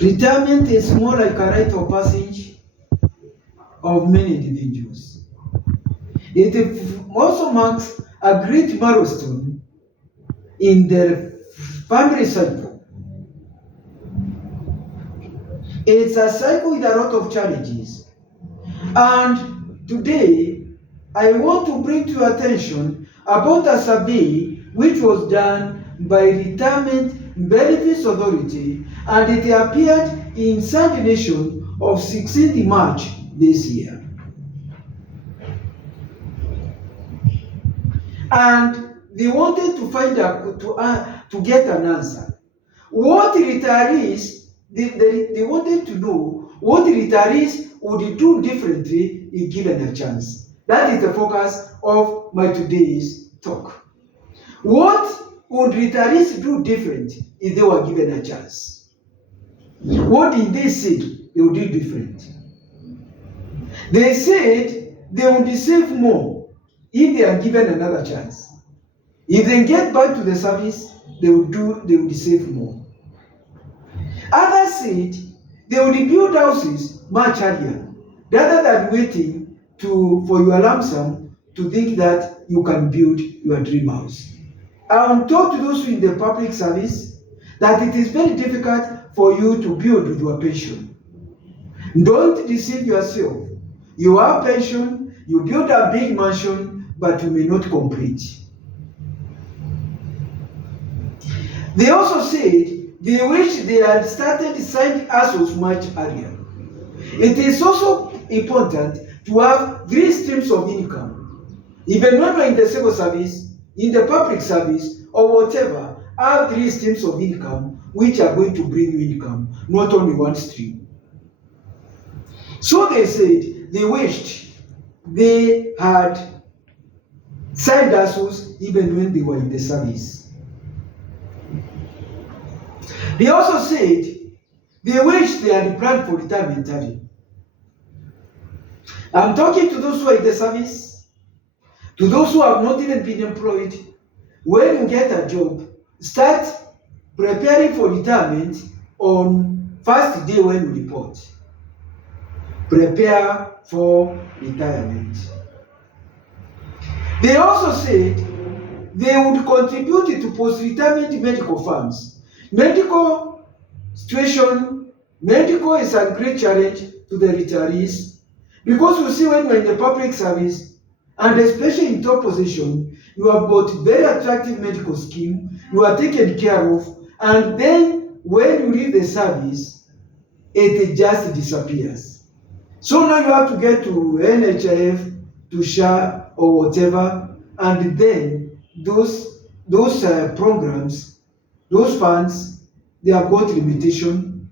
Retirement is more like a rite of passage of many individuals. It also marks a great milestone in their family cycle. It's a cycle with a lot of challenges. And today, I want to bring to your attention about a survey which was done by Retirement Benefits Authority, and it appeared in Sunday Nation of 16th March this year. And they wanted to find out, to get an answer. What retirees, they wanted to know what retirees would do differently if given a chance. That is the focus of my today's talk. What would retirees do different if they were given a chance? What did they say they would do different? They said they would save more if they are given another chance. If they get back to the service, they would save more. Others said they would build houses much earlier, rather than waiting for your lump sum to think that you can build your dream house. I am told to those who in the public service that it is very difficult for you to build with your pension. Don't deceive yourself. You have pension, you build a big mansion, but you may not complete. They also said they wish they had started side hustles much earlier. It is also important to have 3 streams of income. Even when you are in the civil service, in the public service, or whatever, have 3 streams of income which are going to bring you income, not only 1 stream. So they said they wished they had side hustles even when they were in the service. They also said they wish they had planned for retirement early. I'm talking to those who are in the service, to those who have not even been employed. When you get a job, start preparing for retirement on first day when you report. Prepare for retirement. They also said they would contribute to post-retirement medical funds. Medical is a great challenge to the retirees, because you see when you're in the public service, and especially in top position, you have got very attractive medical scheme, you are taken care of, and then when you leave the service, it just disappears. So now you have to get to NHIF, to SHA, or whatever, and then those programs, those funds, they have got limitation.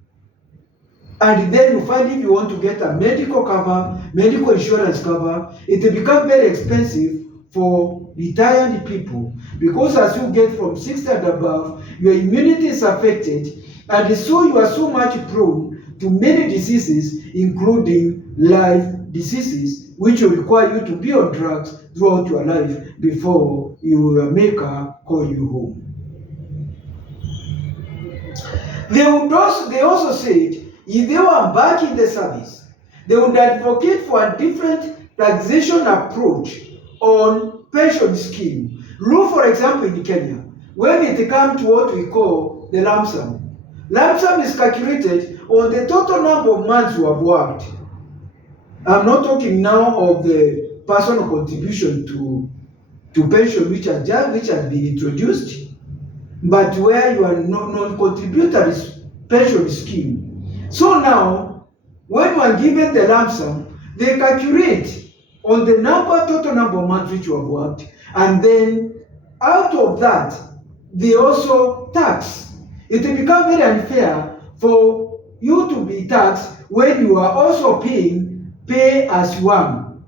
And then you find if you want to get a medical cover, medical insurance cover, it will become very expensive for retired people, because as you get from 60 and above, your immunity is affected, and so you are so much prone to many diseases, including life diseases, which will require you to be on drugs throughout your life before your maker call you home. They also said if they were back in the service, they would advocate for a different taxation approach on pension scheme. Look, for example, in Kenya, when it comes to what we call the lump sum. Lump sum is calculated on the total number of months you have worked. I'm not talking now of the personal contribution to pension which has been introduced, but where you are non-contributory pension scheme. So now, when you are given the lump sum, they calculate on the total number of months which you have worked, and then out of that, they also tax. It will become very unfair for you to be taxed when you are also pay as you earn.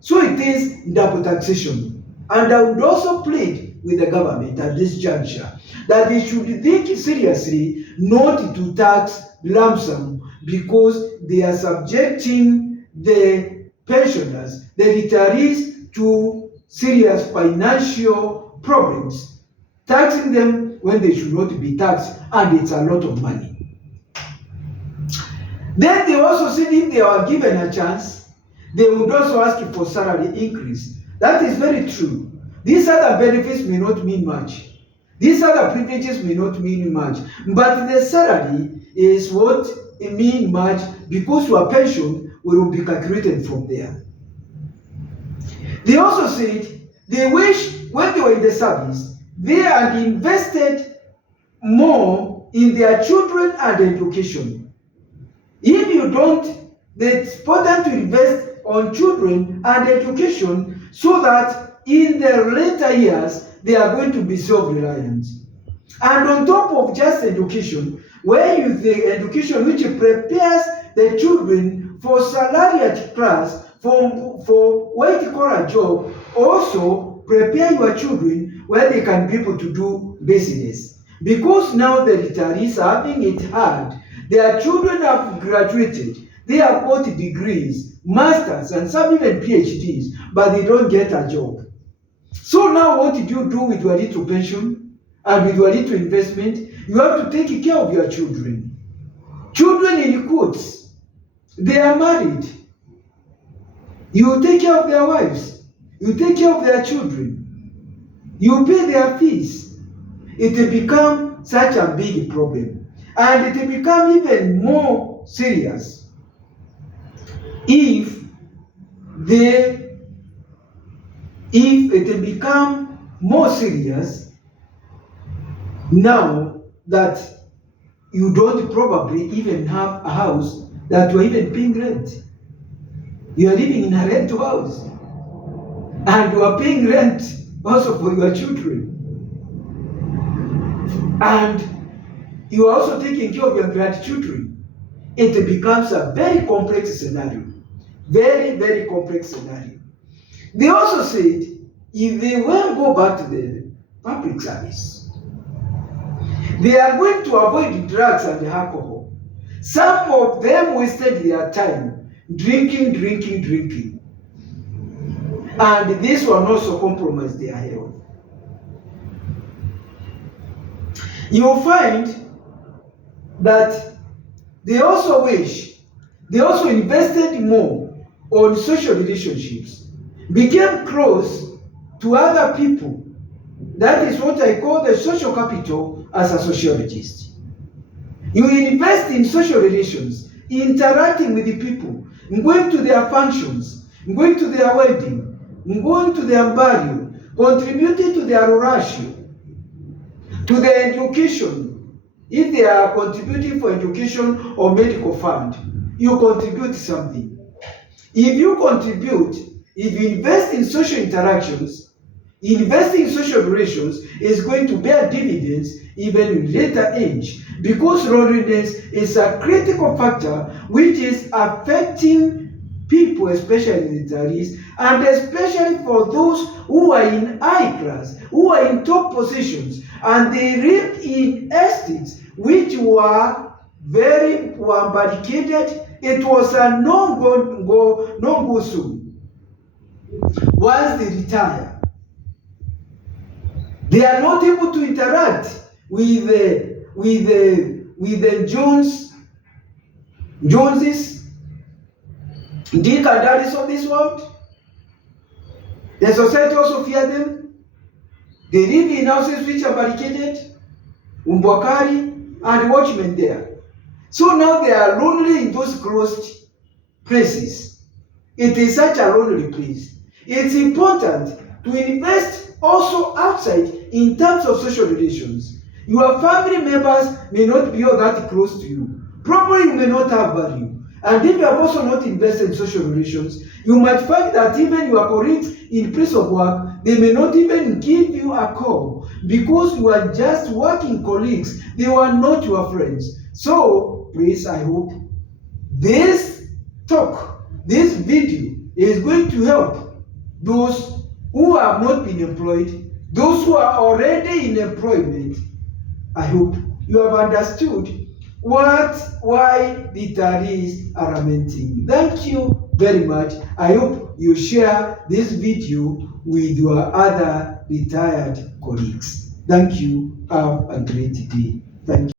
So it is double taxation. And I would also plead with the government at this juncture that they should think seriously not to tax lump sum, because they are subjecting the pensioners, the retirees, to serious financial problems, taxing them when they should not be taxed, and it's a lot of money. Then they also said if they were given a chance, they would also ask for salary increase. That is very true. These other benefits may not mean much. These other privileges may not mean much. But the salary is what it means much, because your pension will be calculated from there. They also said they wish when they were in the service, they had invested more in their children and education. If you don't, it's important to invest on children and education so that in their later years, they are going to be self-reliant. And on top of just education, where you the education which prepares the children for salaried class, for white-collar job, also prepare your children where they can be able to do business. Because now the retirees are having it hard. Their children have graduated. They have got degrees, masters, and some even PhDs, but they don't get a job. So now what did you do with your little pension and with your little investment? You have to take care of your children. Children in quotes, they are married. You take care of their wives. You take care of their children. You pay their fees. It will become such a big problem. And it will become even more serious if it will become more serious now that you don't probably even have a house that you're even paying rent. You are living in a rental house and you are paying rent also for your children. And you are also taking care of your grandchildren. It becomes a very complex scenario. Very, very complex scenario. They also said if they will go back to the public service, they are going to avoid drugs and alcohol. Some of them wasted their time drinking. And this will also compromise their health. You'll find that they also invested more on social relationships, became close to other people. That is what I call the social capital as a sociologist. You invest in social relations, interacting with the people, going to their functions, going to their wedding, going to their burial, contributing to their ratio, to their education. If they are contributing for education or medical fund, you contribute something. If you contribute, if you invest in social interactions, investing in social relations is going to bear dividends even in later age, because loneliness is a critical factor which is affecting people, especially retirees, and especially for those who are in high class, who are in top positions, and they live in estates which were barricaded. It was a no-go zone. Once they retire, they are not able to interact with the Joneses, Dick and Daddies of this world. The society also fear them. They live in houses which are barricaded, Umbwakari, and watchmen there. So now they are lonely in those closed places. It is such a lonely place. It's important to invest also outside in terms of social relations. Your family members may not be all that close to you. Probably you may not have value. And if you have also not invested in social relations, you might find that even your colleagues in place of work, they may not even give you a call because you are just working colleagues. They were not your friends. So, please, I hope this talk, this video is going to help those who have not been employed, those who are already in employment. I hope you have understood why the retirees are lamenting. Thank you very much. I hope you share this video with your other retired colleagues. Thank you. Have a great day. Thank you.